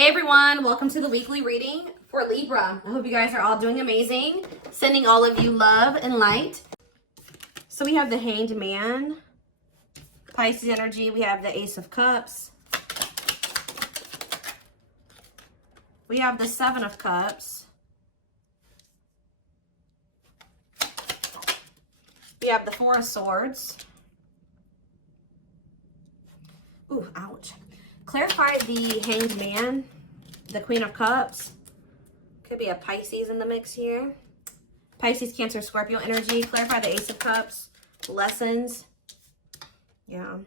Hey everyone, welcome to the weekly reading for Libra. I hope you guys are all doing amazing. Sending all of you love and light. So we have the Hanged Man, Pisces energy. We have the Ace of Cups. We have the Seven of Cups. We have the Four of Swords. Ooh, ouch. Clarify the Hanged Man, the Queen of Cups. Could be a Pisces in the mix here. Pisces, Cancer, Scorpio energy. Clarify the Ace of Cups. Lessons. Yeah.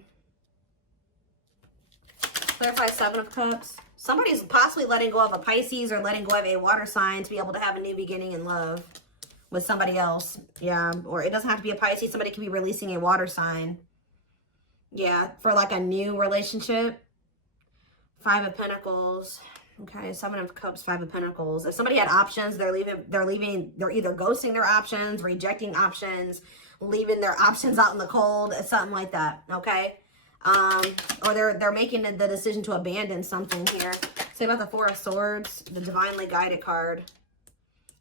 Clarify Seven of Cups. Somebody's possibly letting go of a Pisces or letting go of a water sign to be able to have a new beginning in love with somebody else. Yeah. Or it doesn't have to be a Pisces. Somebody could be releasing a water sign. Yeah. For like a new relationship. Five of Pentacles. Okay, Seven of Cups, Five of Pentacles. If somebody had options, they're either ghosting their options, rejecting options, leaving their options out in the cold, something like that, okay? Or they're making the decision to abandon something here. Say about the Four of Swords, the Divinely Guided card.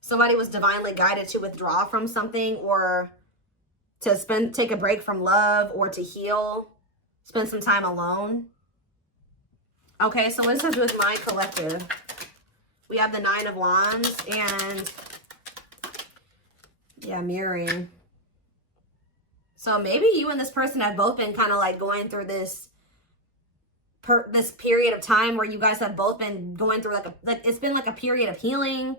Somebody was divinely guided to withdraw from something or to take a break from love or to heal, spend some time alone. Okay, so what does that have to do with my collective? We have the Nine of Wands and, yeah, mirroring. So maybe you and this person have both been kind of like going through this period of time where you guys have both been going through like it's been like a period of healing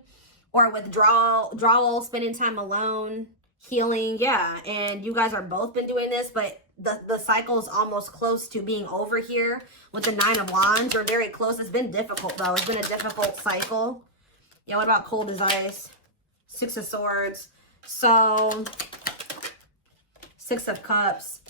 or withdrawal, spending time alone, healing, yeah. And you guys are both been doing this, but the cycle is almost close to being over here with the Nine of Wands. You're very close. It's been difficult though. It's been a difficult cycle. Yeah, what about cold as ice? Six of Swords. So Six of Cups.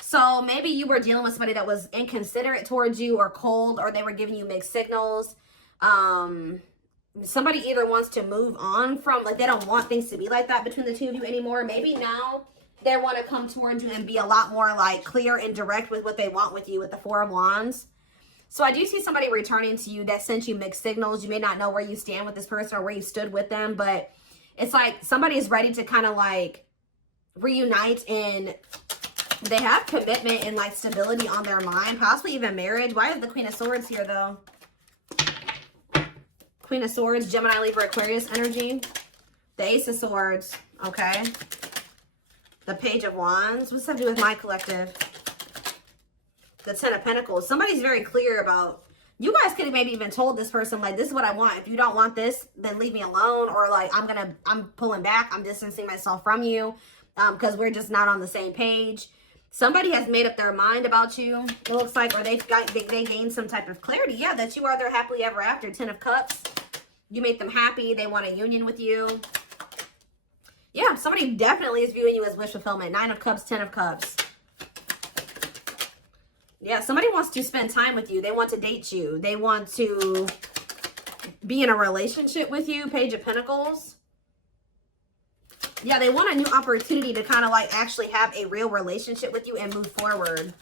So maybe you were dealing with somebody that was inconsiderate towards you or cold, or they were giving you mixed signals. Somebody either wants to move on from, like, they don't want things to be like that between the two of you anymore. Maybe now they want to come towards you and be a lot more like clear and direct with what they want with you with the Four of Wands. So I do see somebody returning to you that sent you mixed signals. You may not know where you stand with this person or where you stood with them, but it's like somebody is ready to kind of like reunite, and they have commitment and like stability on their mind, possibly even marriage. Why is the Queen of Swords here though? Queen of Swords, Gemini, Libra, Aquarius energy. The Ace of Swords, okay. The Page of Wands. What's that do with my collective? The Ten of Pentacles. Somebody's very clear about, you guys could have maybe even told this person, like, this is what I want. If you don't want this, then leave me alone. Or like, I'm pulling back. I'm distancing myself from you because we're just not on the same page. Somebody has made up their mind about you, it looks like, or they gained some type of clarity. Yeah, that you are their happily ever after. Ten of Cups. You make them happy. They want a union with you. Yeah, somebody definitely is viewing you as wish fulfillment. Nine of Cups, Ten of Cups. Yeah, somebody wants to spend time with you. They want to date you. They want to be in a relationship with you. Page of Pentacles. Yeah, they want a new opportunity to kind of like actually have a real relationship with you and move forward.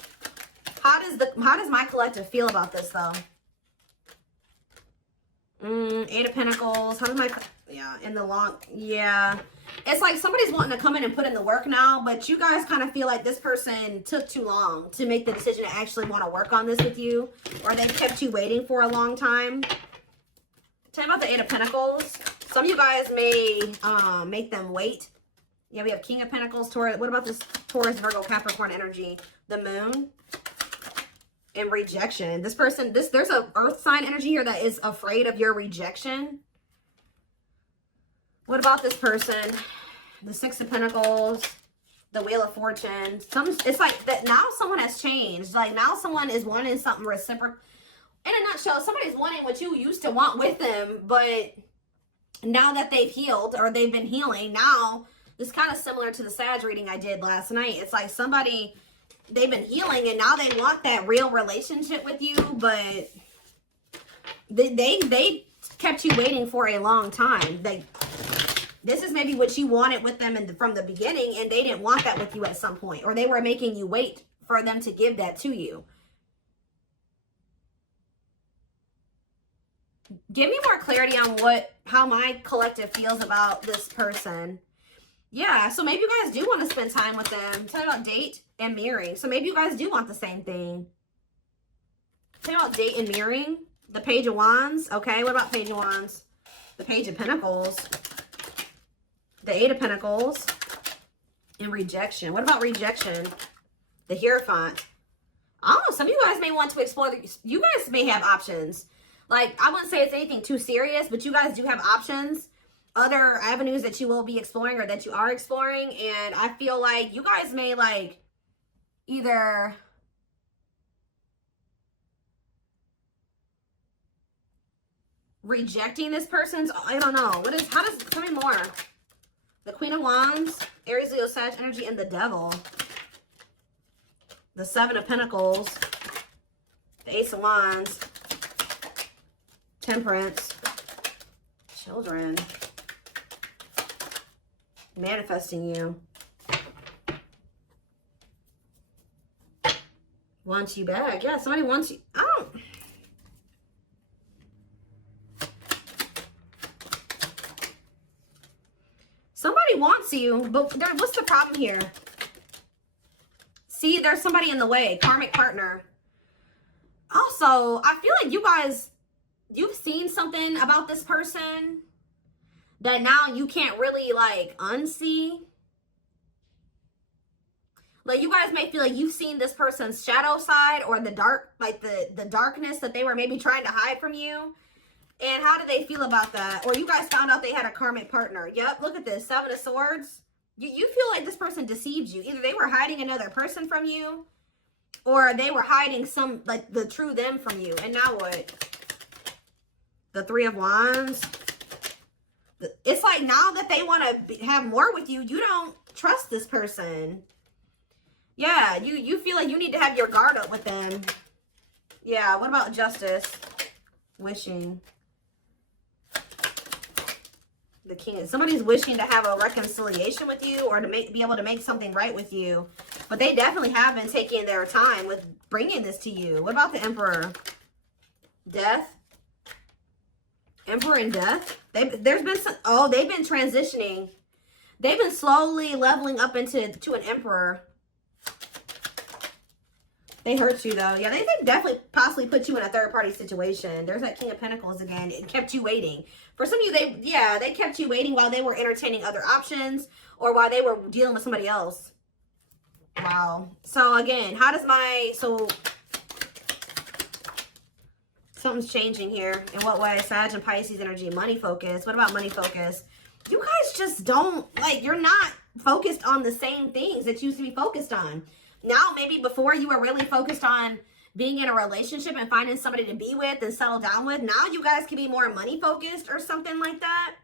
How does my collective feel about this though? Eight of Pentacles. How does my, yeah, in the long, yeah. It's like somebody's wanting to come in and put in the work now, but you guys kind of feel like this person took too long to make the decision to actually want to work on this with you, or they kept you waiting for a long time. Tell me about the Eight of Pentacles. Some of you guys may make them wait. Yeah, we have King of Pentacles, Taurus. What about this Taurus, Virgo, Capricorn energy? The Moon. And rejection. This person, there's a earth sign energy here that is afraid of your rejection. What about this person? The Six of Pentacles, the Wheel of Fortune. It's like that now someone has changed. Like now someone is wanting something reciprocal. In a nutshell, somebody's wanting what you used to want with them, but now that they've healed or they've been healing, now this is kind of similar to the Sag reading I did last night. It's like somebody, they've been healing and now they want that real relationship with you, but they kept you waiting for a long time. This is maybe what you wanted with them from the beginning, and they didn't want that with you at some point, or they were making you wait for them to give that to you. Give me more clarity on how my collective feels about this person. Yeah, so maybe you guys do want to spend time with them. Tell me about date and mirroring. So maybe you guys do want the same thing. Tell me about date and mirroring. The Page of Wands. Okay, what about Page of Wands? The Page of Pentacles. The Eight of Pentacles. And rejection. What about rejection? The Hierophant. I don't know, some of you guys may want to explore. You guys may have options. Like, I wouldn't say it's anything too serious, but you guys do have options. Other avenues that you will be exploring or that you are exploring. And I feel like you guys may, like, either rejecting this person's, I don't know. How does, tell me more. The Queen of Wands, Aries, Leo, Sag energy, and the Devil. The Seven of Pentacles, the Ace of Wands, Temperance, Children, manifesting you, wants you back. Yeah, somebody wants you. I don't. Somebody wants you, but what's the problem here? See, there's somebody in the way. Karmic partner. Also, I feel like you guys, you've seen something about this person that now you can't really, like, unsee. Like, you guys may feel like you've seen this person's shadow side or the dark, like the darkness that they were maybe trying to hide from you. And how do they feel about that? Or you guys found out they had a karmic partner. Yep, look at this. Seven of Swords. You feel like this person deceived you. Either they were hiding another person from you, or they were hiding some, like, the true them from you. And now what? The Three of Wands. It's like now that they want to have more with you, you don't trust this person. Yeah, you feel like you need to have your guard up with them. Yeah, what about Justice? Wishing. The King. Somebody's wishing to have a reconciliation with you or to be able to make something right with you. But they definitely have been taking their time with bringing this to you. What about the Emperor? Death. Emperor and Death. There's been some, oh, they've been transitioning. They've been slowly leveling up to an Emperor. They hurt you, though. Yeah, they definitely possibly put you in a third-party situation. There's that King of Pentacles again. It kept you waiting. For some of you, they kept you waiting while they were entertaining other options or while they were dealing with somebody else. Wow. So, again, how does something's changing here. In what way? Sag and Pisces energy. Money focus. What about money focus? You guys just don't, like, you're not focused on the same things that you used to be focused on. Now, maybe before you were really focused on being in a relationship and finding somebody to be with and settle down with. Now you guys can be more money focused or something like that.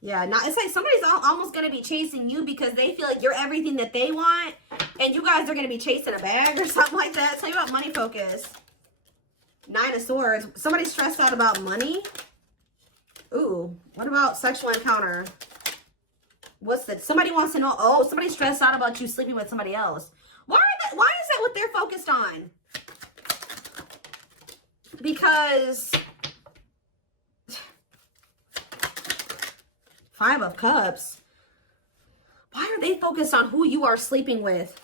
Yeah, now it's like somebody's almost going to be chasing you because they feel like you're everything that they want. And you guys are going to be chasing a bag or something like that. Tell you about money focus. Nine of Swords. Somebody's stressed out about money. Ooh, what about sexual encounter? What's that? Somebody wants to know. Oh, somebody's stressed out about you sleeping with somebody else. Why is that what they're focused on? Because Five of Cups. Why are they focused on who you are sleeping with?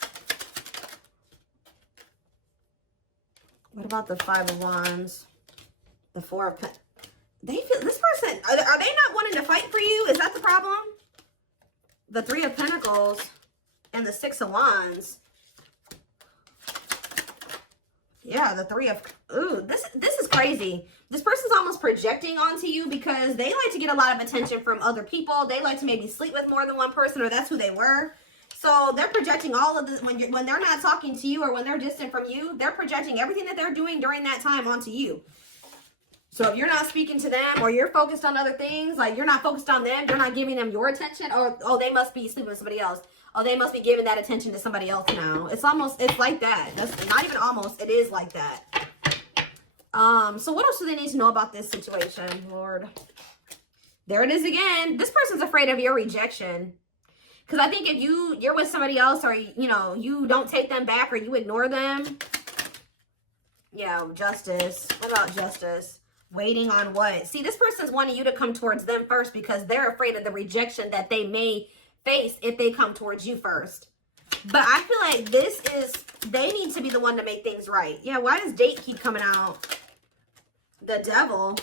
What about the Five of Wands? The Four of Pentacles. They feel this person. Are they not wanting to fight for you? Is that the problem? The Three of Pentacles and the Six of Wands. Yeah, the Three of... Ooh, this is crazy. This person's almost projecting onto you because they like to get a lot of attention from other people. They like to maybe sleep with more than one person, or that's who they were. So they're projecting all of this when they're not talking to you or when they're distant from you. They're projecting everything that they're doing during that time onto you. So if you're not speaking to them or you're focused on other things, like you're not focused on them, you're not giving them your attention, or, oh, they must be sleeping with somebody else. Oh, they must be giving that attention to somebody else now. It's like that. That's not even almost, it is like that. So what else do they need to know about this situation, Lord? There it is again. This person's afraid of your rejection. Because I think if you're with somebody else or, you know, you don't take them back or you ignore them, Yeah, justice. What about justice? Waiting on what? See, this person's wanting you to come towards them first because they're afraid of the rejection that they may face if they come towards you first. But I feel like they need to be the one to make things right. Yeah, why does date keep coming out? The devil.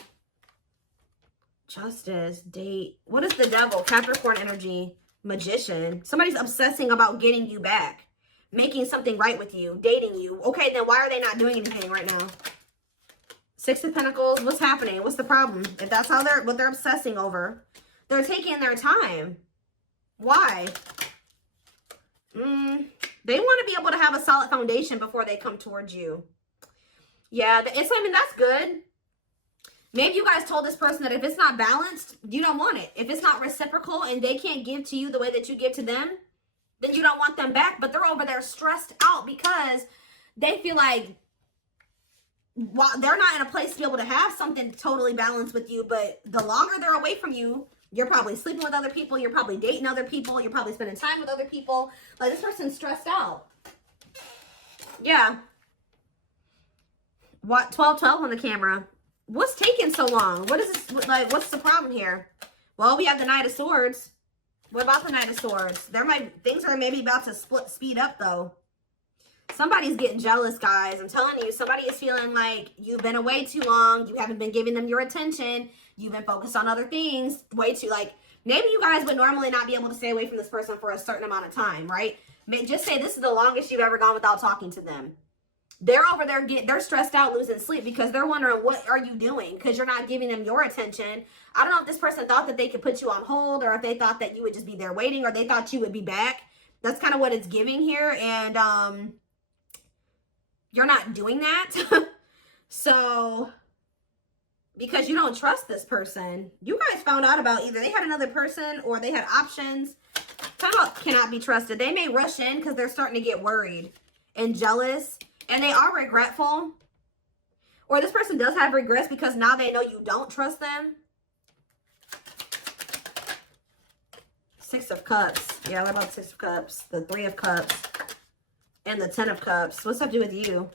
Justice, date. What is the devil? Capricorn energy. Magician. Somebody's obsessing about getting you back. Making something right with you. Dating you. Okay, then why are they not doing anything right now? Six of Pentacles. What's happening? What's the problem? If that's how what they're obsessing over. They're taking their time. Why? They want to be able to have a solid foundation before they come towards you. Yeah, I mean, that's good. Maybe you guys told this person that if it's not balanced, you don't want it. If it's not reciprocal and they can't give to you the way that you give to them, then you don't want them back. But they're over there stressed out because they feel like they're not in a place to be able to have something totally balanced with you. But the longer they're away from you, you're probably sleeping with other people. You're probably dating other people. You're probably spending time with other people. Like, this person's stressed out. Yeah. What? 12-12 on the camera. What's taking so long? What is this? Like, what's the problem here? Well, we have the Knight of Swords. What about the Knight of Swords? Things are maybe about to speed up, though. Somebody's getting jealous, guys. I'm telling you, somebody is feeling like you've been away too long. You haven't been giving them your attention. You've been focused on other things way too, like, maybe you guys would normally not be able to stay away from this person for a certain amount of time, right? Just say this is the longest you've ever gone without talking to them. They're over there, they're stressed out, losing sleep because they're wondering, what are you doing? Because you're not giving them your attention. I don't know if this person thought that they could put you on hold, or if they thought that you would just be there waiting, or they thought you would be back. That's kind of what it's giving here. And you're not doing that. So, because you don't trust this person. You guys found out about either they had another person or they had options. Talk about cannot be trusted. They may rush in because they're starting to get worried and jealous. And they are regretful. Or this person does have regrets because now they know you don't trust them. Six of Cups. Yeah, what about Six of Cups? The Three of Cups. And the Ten of Cups. What's that to do with you?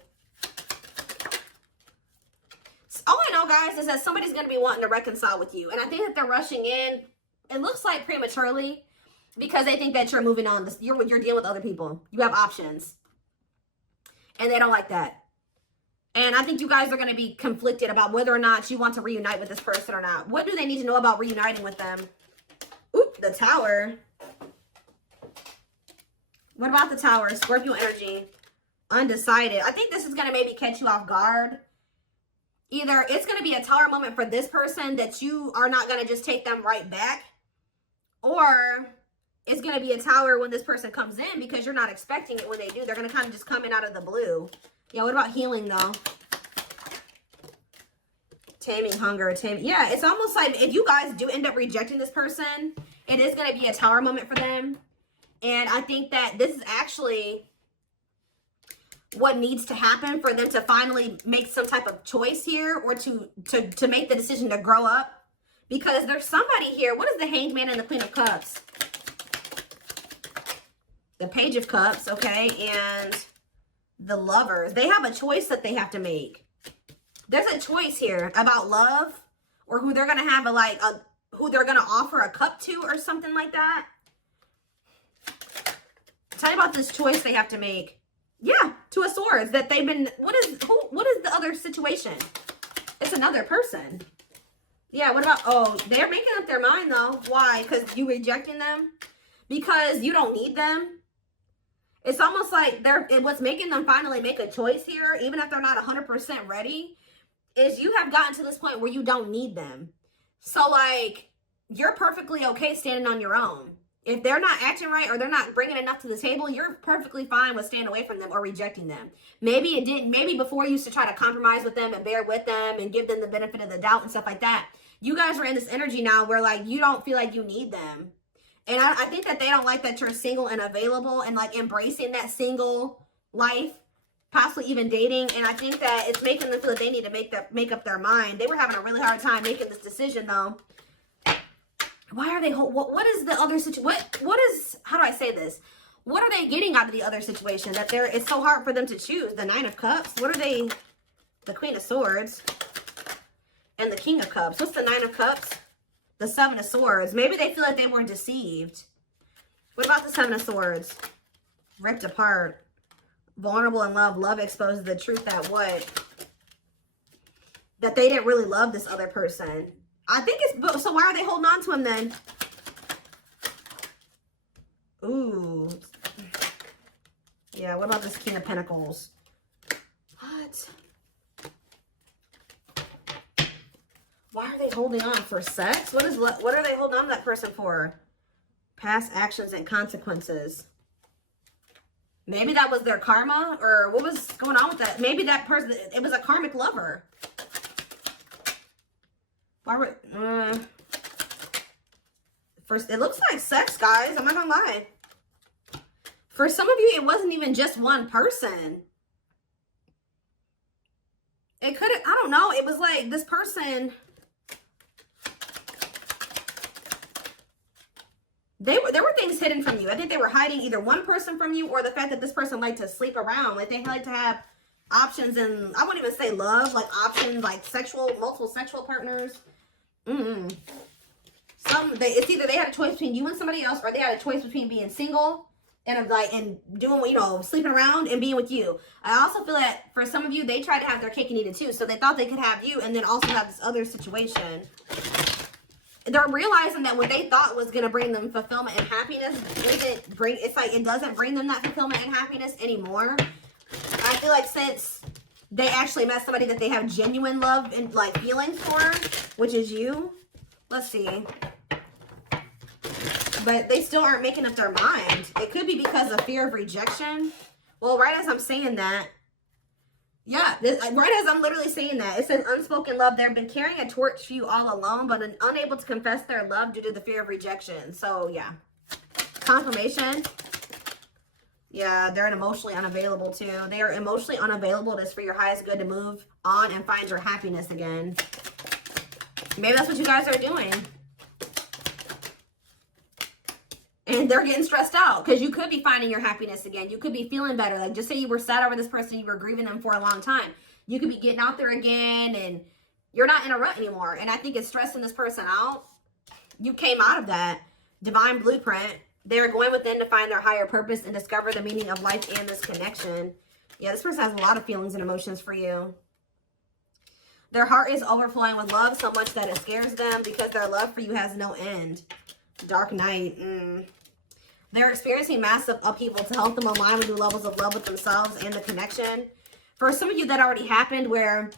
All I know, guys, is that somebody's going to be wanting to reconcile with you. And I think that they're rushing in. It looks like prematurely. Because they think that you're moving on. You're dealing with other people. You have options. And they don't like that. And I think you guys are going to be conflicted about whether or not you want to reunite with this person or not. What do they need to know about reuniting with them? Oop, the Tower. What about the Tower? Scorpio energy. Undecided. I think this is going to maybe catch you off guard. Either it's going to be a Tower moment for this person that you are not going to just take them right back. Or it's going to be a Tower when this person comes in because you're not expecting it when they do. They're going to kind of just come in out of the blue. Yeah, what about healing, though? Taming hunger. Yeah, it's almost like if you guys do end up rejecting this person, it is going to be a Tower moment for them. And I think that this is actually what needs to happen for them to finally make some type of choice here, or to make the decision to grow up. Because there's somebody here. What is the Hanged Man and the Queen of Cups? The Page of Cups, okay, and the Lovers. They have a choice that they have to make. There's a choice here about love, or who they're going to have who they're going to offer a cup to, or something like that. Tell me about this choice they have to make. Yeah, Two of Swords. That they've been, what is the other situation? It's another person. Yeah, what about, oh, they're making up their mind, though. Why? Because you rejecting them? Because you don't need them? It's almost like what's making them finally make a choice here, even if they're not 100% ready, is you have gotten to this point where you don't need them. So, like, you're perfectly okay standing on your own. If they're not acting right or they're not bringing enough to the table, you're perfectly fine with staying away from them or rejecting them. Maybe before you used to try to compromise with them and bear with them and give them the benefit of the doubt and stuff like that. You guys are in this energy now where, like, you don't feel like you need them. And I think that they don't like that you're single and available and, like, embracing that single life, possibly even dating. And I think that it's making them feel that they need to make up their mind. They were having a really hard time making this decision, though. Why are they, what is the other situation? What is, how do I say this? What are they getting out of the other situation? That it's so hard for them to choose. The Nine of Cups. What are they, the Queen of Swords, and the King of Cups. What's the Nine of Cups? The Seven of Swords. Maybe they feel like they were deceived. What about the Seven of Swords? Ripped apart. Vulnerable in love. Love exposes the truth that what? That they didn't really love this other person. I think it's... So why are they holding on to him then? Ooh. Yeah, what about this King of Pentacles? What? Why are they holding on? For sex? What are they holding on to that person for? Past actions and consequences. Maybe that was their karma, or what was going on with that? Maybe that person, it was a karmic lover. Why were, first, it looks like sex, guys. I'm not gonna lie. For some of you, it wasn't even just one person. It could have, I don't know. It was like this person, there were things hidden from you. I think they were hiding either one person from you or the fact that this person liked to sleep around. Like they like to have options, and I wouldn't even say love, like options, like multiple sexual partners. It's either they had a choice between you and somebody else, or they had a choice between being single and doing, you know, sleeping around and being with you. I also feel that for some of you, they tried to have their cake and eat it too. So they thought they could have you and then also have this other situation. They're realizing that what they thought was going to bring them fulfillment and happiness it doesn't bring them that fulfillment and happiness anymore. I feel like since they actually met somebody that they have genuine love and like feelings for, which is you. Let's see. But they still aren't making up their mind. It could be because of fear of rejection. Well, right as I'm saying that, yeah, right as I'm literally saying that, it says unspoken love. They've been carrying a torch for you all alone, but unable to confess their love due to the fear of rejection. So, yeah. Confirmation. Yeah, they're emotionally unavailable too. They are emotionally unavailable. It's for your highest good to move on and find your happiness again. Maybe that's what you guys are doing. And they're getting stressed out because you could be finding your happiness again. You could be feeling better. Like just say you were sad over this person, you were grieving them for a long time. You could be getting out there again and you're not in a rut anymore. And I think it's stressing this person out. You came out of that divine blueprint. They're going within to find their higher purpose and discover the meaning of life and this connection. Yeah, this person has a lot of feelings and emotions for you. Their heart is overflowing with love so much that it scares them because their love for you has no end. Dark Knight. They're experiencing massive upheaval to help them align with new levels of love with themselves and the connection. For some of you, that already happened where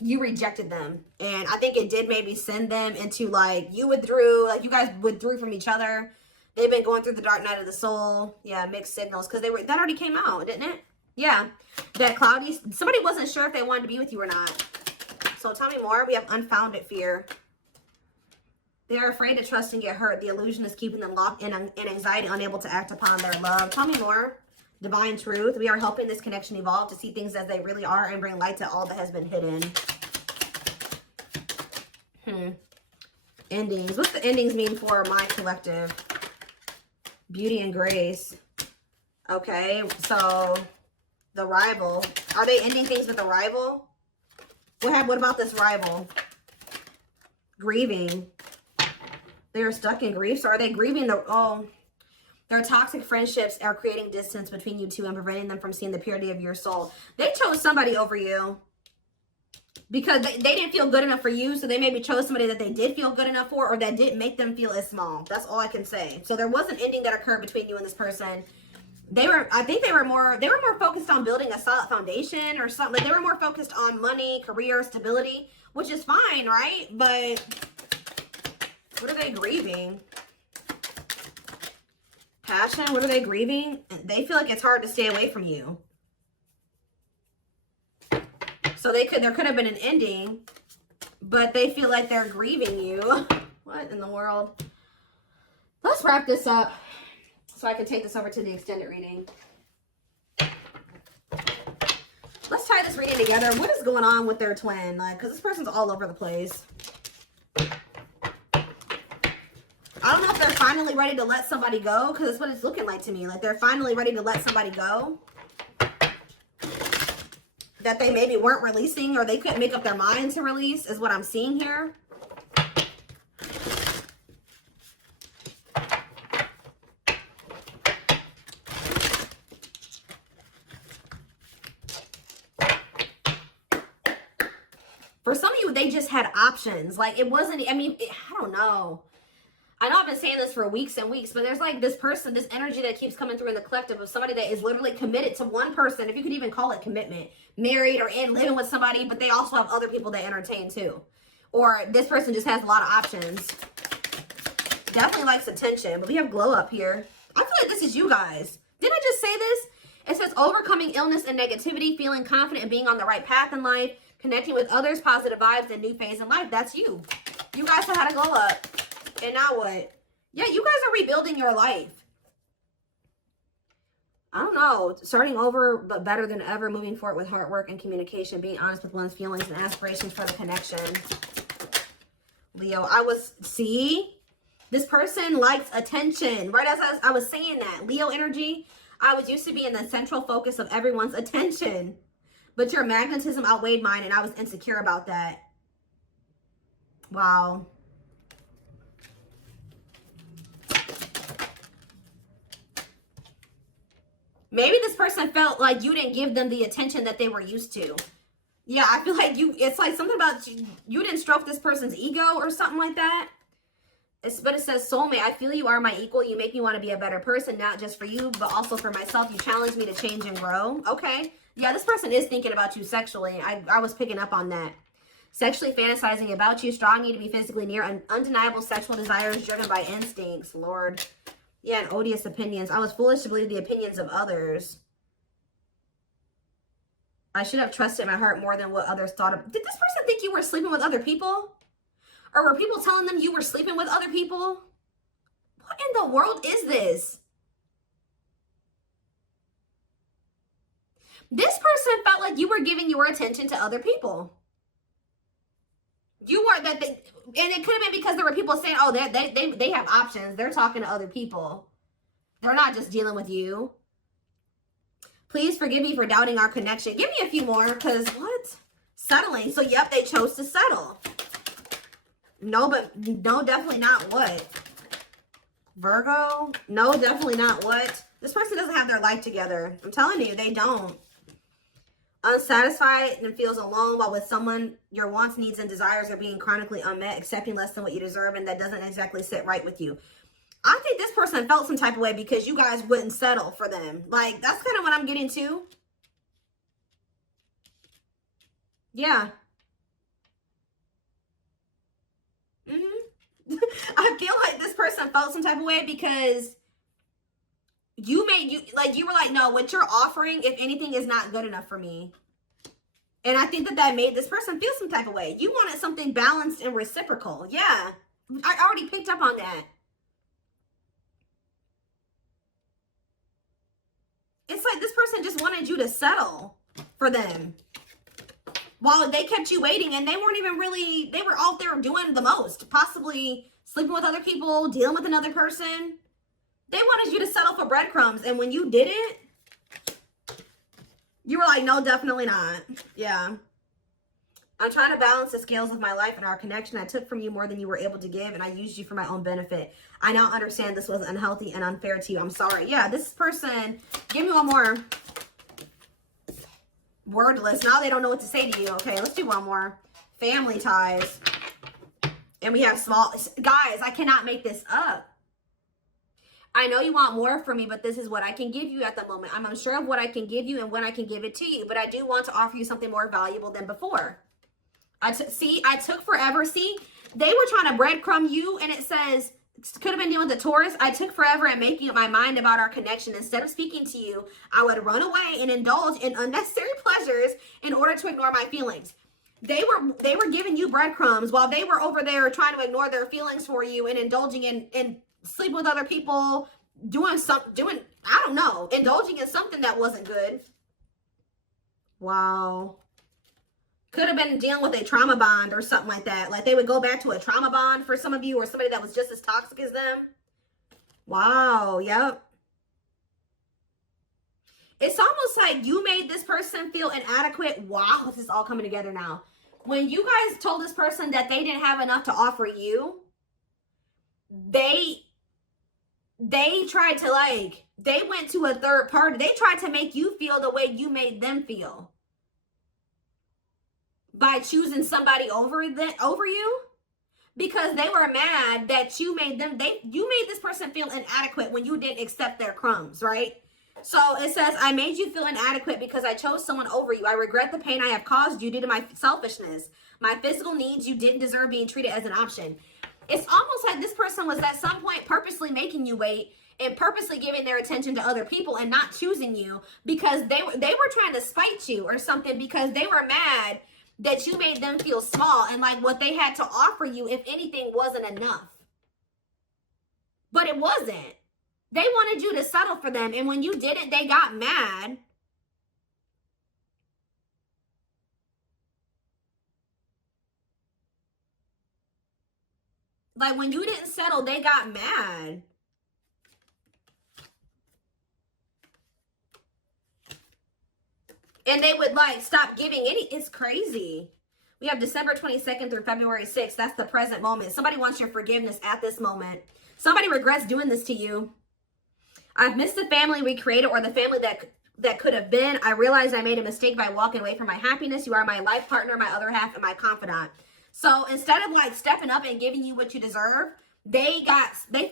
you rejected them. And I think it did maybe send them into like, you withdrew, like you guys withdrew from each other. They've been going through the dark night of the soul. Yeah, mixed signals. Because that already came out, didn't it? Yeah. That cloudy, somebody wasn't sure if they wanted to be with you or not. So tell me more. We have unfounded fear. They're afraid to trust and get hurt. The illusion is keeping them locked in anxiety, unable to act upon their love. Tell me more. Divine truth. We are helping this connection evolve to see things as they really are and bring light to all that has been hidden. Endings. What's the endings mean for my collective? Beauty and grace. Okay, so the rival. Are they ending things with a rival? What about this rival? Grieving. They are stuck in grief. So are they grieving their toxic friendships are creating distance between you two and preventing them from seeing the purity of your soul. They chose somebody over you because they didn't feel good enough for you. So they maybe chose somebody that they did feel good enough for, or that didn't make them feel as small. That's all I can say. So there was an ending that occurred between you and this person. I think they were more focused on building a solid foundation or something. Like they were more focused on money, career, stability, which is fine, right? But what are they grieving? Passion. What are they grieving? They feel like it's hard to stay away from you. So there could have been an ending, but they feel like they're grieving you. What in the world? Let's wrap this up so I can take this over to the extended reading. Let's tie this reading together. What is going on with their twin? Like, because this person's all over the place. I don't know if they're finally ready to let somebody go, because that's what it's looking like to me. Like they're finally ready to let somebody go. that they maybe weren't releasing or they couldn't make up their mind to release is what I'm seeing here. For some of you, they just had options. Like, it wasn't, I mean, I don't know. I know I've been saying this for weeks and weeks, but there's like this person, this energy that keeps coming through in the collective of somebody that is literally committed to one person, if you could even call it commitment, married or in living with somebody, but they also have other people they entertain too. Or this person just has a lot of options. Definitely likes attention, but we have glow up here. I feel like this is you guys. Didn't I just say this? It says overcoming illness and negativity, feeling confident and being on the right path in life, connecting with others, positive vibes, and new phase in life. That's you. You guys have had a glow up. And now what? Yeah, you guys are rebuilding your life. I don't know. Starting over, but better than ever. Moving forward with hard work and communication. Being honest with one's feelings and aspirations for the connection. Leo, see? This person likes attention. Right as I was saying that. Leo energy, I was used to be in the central focus of everyone's attention. But your magnetism outweighed mine, and I was insecure about that. Wow. Maybe this person felt like you didn't give them the attention that they were used to. Yeah, I feel like it's like something about you didn't stroke this person's ego or something like that. But it says, soulmate, I feel you are my equal. You make me want to be a better person, not just for you, but also for myself. You challenge me to change and grow. Okay. Yeah, this person is thinking about you sexually. I was picking up on that. Sexually fantasizing about you, strong need to be physically near, undeniable sexual desires driven by instincts. Lord. Yeah, and odious opinions. I was foolish to believe the opinions of others. I should have trusted my heart more than what others thought of. Did this person think you were sleeping with other people? Or were people telling them you were sleeping with other people? What in the world is this? This person felt like you were giving your attention to other people. You weren't and it could have been because there were people saying, oh, they have options. They're talking to other people. They're not just dealing with you. Please forgive me for doubting our connection. Give me a few more, because what? Settling. So, yep, they chose to settle. No, but no, definitely not what? Virgo? No, definitely not what? This person doesn't have their life together. I'm telling you, they don't. Unsatisfied and feels alone while with someone your wants, needs, and desires are being chronically unmet, accepting less than what you deserve, and that doesn't exactly sit right with you. I think this person felt some type of way because you guys wouldn't settle for them. Like, that's kind of what I'm getting to. Yeah. I feel like this person felt some type of way because you were like, no, what you're offering, if anything, is not good enough for me. And I think that made this person feel some type of way. You wanted something balanced and reciprocal. Yeah. I already picked up on that. It's like this person just wanted you to settle for them. While they kept you waiting, and they weren't even really, they were out there doing the most. Possibly sleeping with other people, dealing with another person. They wanted you to settle for breadcrumbs. And when you didn't, you were like, no, definitely not. Yeah. I'm trying to balance the scales of my life and our connection. I took from you more than you were able to give, and I used you for my own benefit. I now understand this was unhealthy and unfair to you. I'm sorry. Yeah, this person, give me one more. Wordless. Now they don't know what to say to you. Okay, let's do one more. Family ties. And we have small... Guys, I cannot make this up. I know you want more from me, but this is what I can give you at the moment. I'm unsure of what I can give you and when I can give it to you, but I do want to offer you something more valuable than before. I took forever. See, they were trying to breadcrumb you, and it says, could have been dealing with the Taurus. I took forever at making up my mind about our connection. Instead of speaking to you, I would run away and indulge in unnecessary pleasures in order to ignore my feelings. They were giving you breadcrumbs while they were over there trying to ignore their feelings for you and indulging in sleeping with other people, I don't know, indulging in something that wasn't good. Wow. Could have been dealing with a trauma bond or something like that. Like they would go back to a trauma bond for some of you, or somebody that was just as toxic as them. Wow. Yep. It's almost like you made this person feel inadequate. Wow, this is all coming together now. When you guys told this person that they didn't have enough to offer you, they tried to, like, they went to a third party. They tried to make you feel the way you made them feel by choosing somebody over you, because they were mad that you made them, you made this person feel inadequate when you didn't accept their crumbs, right? So it says, I made you feel inadequate because I chose someone over you. I regret the pain I have caused you due to my selfishness. My physical needs, you didn't deserve being treated as an option. It's almost like this person was at some point purposely making you wait and purposely giving their attention to other people and not choosing you because they were trying to spite you or something, because they were mad that you made them feel small and like what they had to offer you, if anything, wasn't enough. But it wasn't. They wanted you to settle for them, and when you didn't, they got mad. Like, when you didn't settle, they got mad. And they would, like, stop giving any. It's crazy. We have December 22nd through February 6th. That's the present moment. Somebody wants your forgiveness at this moment. Somebody regrets doing this to you. I've missed the family we created, or the family that could have been. I realized I made a mistake by walking away from my happiness. You are my life partner, my other half, and my confidant. So instead of, like, stepping up and giving you what you deserve, they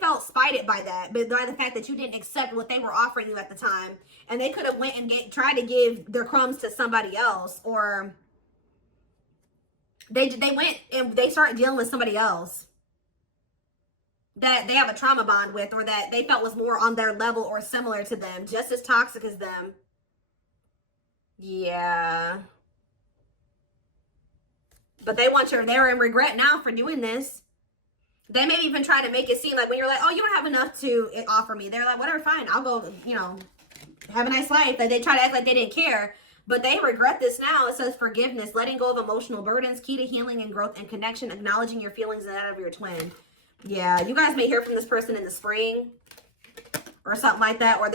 felt spited by that, but by the fact that you didn't accept what they were offering you at the time. And they could have went and tried to give their crumbs to somebody else, or they went and they started dealing with somebody else that they have a trauma bond with, or that they felt was more on their level or similar to them, just as toxic as them. Yeah. But they're in regret now for doing this. They may even try to make it seem like when you're like, oh, you don't have enough to offer me. They're like, whatever, fine. I'll go, you know, have a nice life. Like, they try to act like they didn't care. But they regret this now. It says forgiveness, letting go of emotional burdens, key to healing and growth and connection, acknowledging your feelings and that of your twin. Yeah, you guys may hear from this person in the spring or something like that, or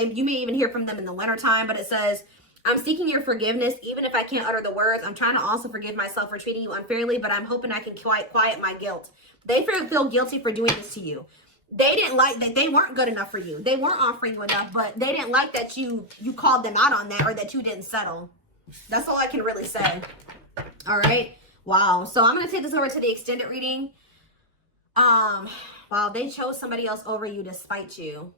you may even hear from them in the wintertime. But it says, I'm seeking your forgiveness, even if I can't utter the words. I'm trying to also forgive myself for treating you unfairly, but I'm hoping I can quiet my guilt. They feel guilty for doing this to you. They didn't like that. They weren't good enough for you. They weren't offering you enough, but they didn't like that you called them out on that, or that you didn't settle. That's all I can really say. All right. Wow. So I'm going to take this over to the extended reading. Wow, they chose somebody else over you to spite you.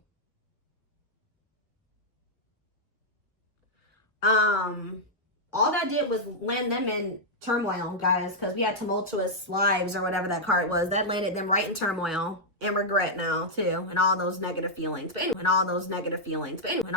All that did was land them in turmoil, guys, because we had tumultuous lives, or whatever that card was. That landed them right in turmoil and regret now too, and all those negative feelings. But anyway,